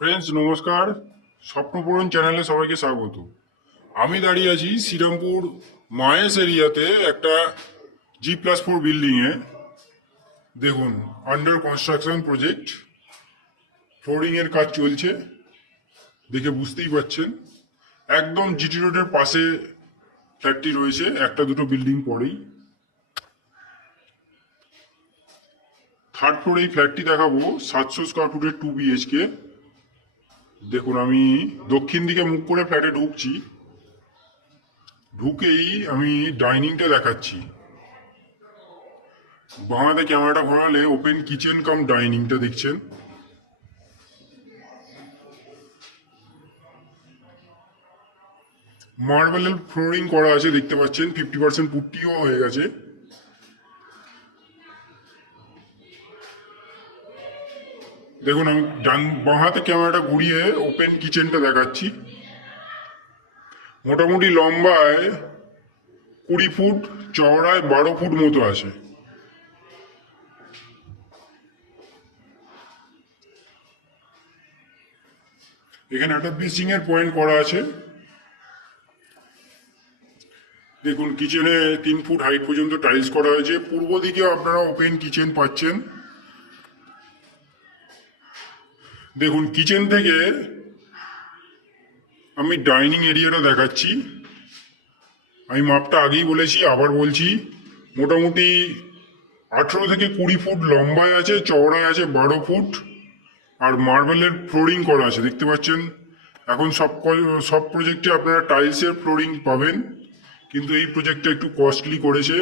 Friends নমস্কার, স্বপ্নপূরণ চ্যানেলে সবাইকে স্বাগত। আমি দাঁড়িয়ে আছি শ্রীরামপুর মায়েস এরিয়াতে একটা G+4 বিল্ডিংয়ে। দেখুন, আন্ডার কনস্ট্রাকশন প্রজেক্ট, ফ্লোরিংয়ের কাজ চলছে, দেখে বুঝতেই পারছেন। একদম জিটি রোডের পাশে ফ্ল্যাটটি রয়েছে, একটা দুটো বিল্ডিং পরেই। থার্ড ফ্লোরে এই ফ্ল্যাটটি দেখাবো, 700 স্কোয়ার ফুটের 2 BHK। দেখুন, আমি দক্ষিণ দিকে মুখ করে ফ্ল্যাটে ঢুকছি। ঢুকেই আমি ডাইনিংটা দেখাচ্ছি। বাংলাতে ক্যামেরাটা ঘোরালে ওপেন কিচেন কাম ডাইনিংটা দেখছেন। মার্বেলের ফ্লোরিং করা আছে, দেখতে পাচ্ছেন 50% পুট্টিও হয়ে গেছে। দেখুন, আমি বাঁ হাতে ক্যামেরাটা ঘুরিয়ে ওপেন কিচেনটা দেখাচ্ছি। মোটামুটি লম্বায় 20 ফুট, চওড়ায় 12 ফুট মতো আছে। এখানে একটা বেসিং এর পয়েন্ট করা আছে। দেখুন, কিচেনে 3 ফুট হাইট পর্যন্ত টাইলস করা হয়েছে। পূর্ব দিকে আপনারা ওপেন কিচেন পাচ্ছেন। দেখুন, কিচেন থেকে আমি ডাইনিং এরিয়াটা দেখাচ্ছি। আমি মাপটা আগেই বলেছি, আবার বলছি, মোটামুটি 18 থেকে 20 ফুট লম্বায় আছে, চওড়ায় আছে 12 ফুট, আর মার্বেলের ফ্লোরিং করা আছে, দেখতে পাচ্ছেন। এখন সব প্রজেক্টে আপনারা টাইলসের ফ্লোরিং পাবেন, কিন্তু এই প্রজেক্টটা একটু কস্টলি করেছে।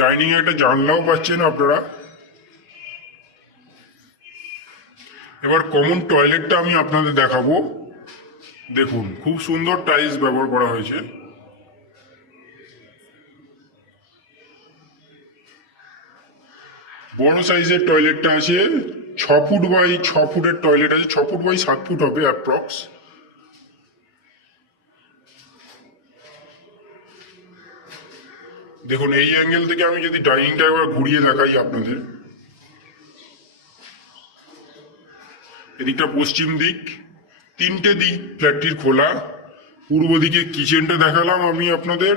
ডাইনিং এ একটা জানলাও পাচ্ছেন আপনারা। এবার কমন টয়লেটটা আমি আপনাদের দেখাবো। দেখুন, খুব সুন্দর টাইলস ব্যবহার করা হয়েছে। বড় সাইজের টয়লেটটা আছে, 6 ফুট বাই 6 ফুটের টয়লেট আছে, 6 ফুট বাই 7 ফুট হবে অ্যাপ্রক্স। দেখুন, এই অ্যাঙ্গেল থেকে আমি যদি ডাইনিংটা একবার ঘুরিয়ে দেখাই আপনাদের। এদিকটা পশ্চিম দিক, 3টে দিক ফ্ল্যাটটির খোলা। পূর্ব দিকে কিচেনটা দেখালাম আমি আপনাদের।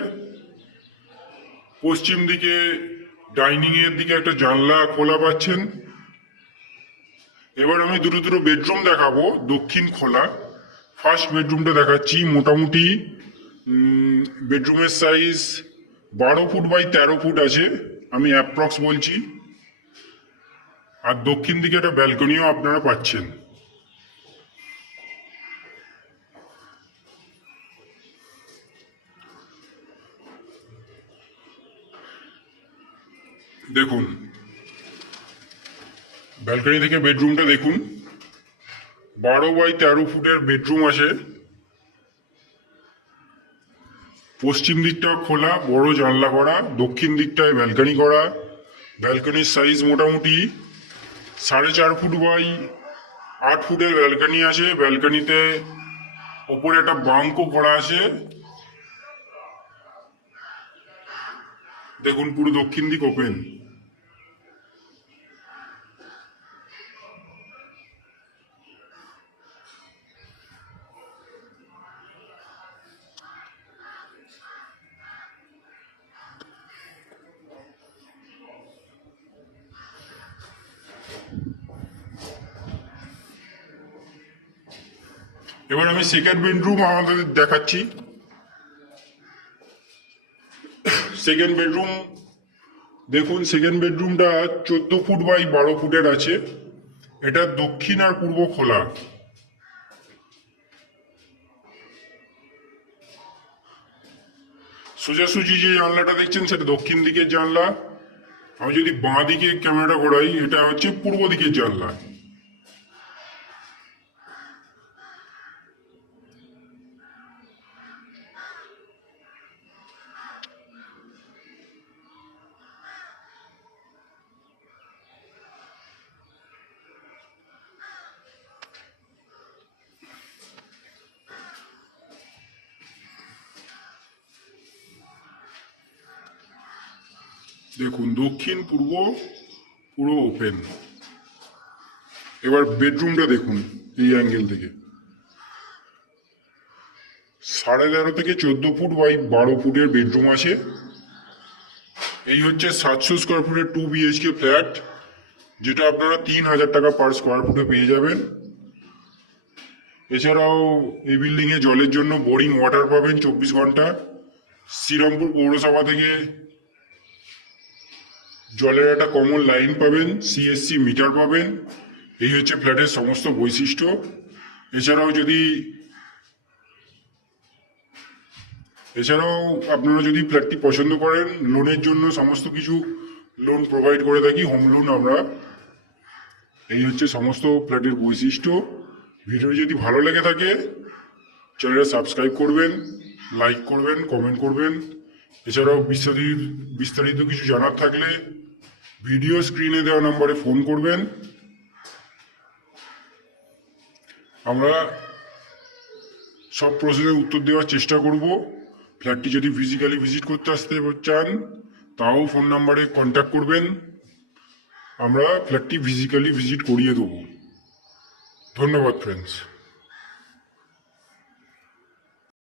পশ্চিম দিকে ডাইনিং এর দিকে একটা জানলা খোলা পাচ্ছেন। এবার আমি দুটো দুটো বেডরুম দেখাবো, দক্ষিণ খোলা। ফার্স্ট বেডরুমটা দেখাচ্ছি। মোটামুটি বেডরুমের সাইজ 12 ফুট বাই 13 ফুট আছে, আমি অ্যাপ্রক্স বলছি। আর দক্ষিণ দিকে একটা ব্যালকনিও আপনারা পাচ্ছেন। দেখুন, ব্যালকনি থেকে বেডরুমটা দেখুন। 12 বাই 13 ফুটের বেডরুম আছে। পশ্চিম দিকটা খোলা, বড় জানলা করা। দক্ষিণ দিকটায় ব্যালকনি করা। ব্যালকনির সাইজ মোটামুটি 4.5 ফুট বাই 8 ফুটের ব্যালকনি আছে। ব্যালকনিতে ওপরে একটা বাঙ্কও করা আছে। দেখুন, পুরো দক্ষিণ দিক ওপেন। এবার আমি সেকেন্ড বেডরুম আমাদের দেখাচ্ছি। সেকেন্ড বেডরুম দেখুন, সেকেন্ড বেডরুমটা 14 ফুট বাই 12 ফুটের আছে। এটা দক্ষিণ আর পূর্ব খোলা। সোজাসুজি যে জানলাটা দেখছেন সেটা দক্ষিণ দিকের জানলা। আমি যদি বাঁ দিকে ক্যামেরাটা ঘোরাই, এটা হচ্ছে পূর্ব দিকের জানলা। দেখুন দক্ষিণ পূর্ব পুরো ওপেন। এবার বেডরুমটা দেখুন এই অ্যাঙ্গেল থেকে, 13.5 থেকে 14 ফুট বাই 12 ফুটের বেডরুম আছে। এই হচ্ছে 700 স্কোয়ার ফুটের 2 BHK ফ্ল্যাট, যেটা আপনারা 3,000 টাকা পার স্কোয়ার ফুটে পেয়ে যাবেন। এছাড়াও এই বিল্ডিংয়ে জলের জন্য বোরিং ওয়াটার পাবেন 24 ঘন্টা। শ্রীরামপুর পৌরসভা থেকে জলের একটা কমন লাইন পাবেন, CSC মিটার পাবেন। এই হচ্ছে ফ্ল্যাটের সমস্ত বৈশিষ্ট্য। এছাড়াও আপনারা যদি ফ্ল্যাটটি পছন্দ করেন, লোনের জন্য সমস্ত কিছু লোন প্রোভাইড করে থাকি, হোম লোন আমরা। এই হচ্ছে সমস্ত ফ্ল্যাটের বৈশিষ্ট্য। ভিডিও যদি ভালো লেগে থাকে চ্যানেলটা সাবস্ক্রাইব করবেন, লাইক করবেন, কমেন্ট করবেন। এছাড়াও বিস্তারিত কিছু জানার থাকলে ভিডিও স্ক্রিনে দেওয়া নম্বরে ফোন করবেন। আমরা সব প্রশ্নের উত্তর দেওয়ার চেষ্টা করব। ফ্ল্যাটটি যদি ফিজিক্যালি ভিজিট করতে আসতে চান তাও ফোন নাম্বারে কন্ট্যাক্ট করবেন, আমরা ফ্ল্যাটটি ফিজিক্যালি ভিজিট করিয়ে দেবো। ধন্যবাদ ফ্রেন্ডস।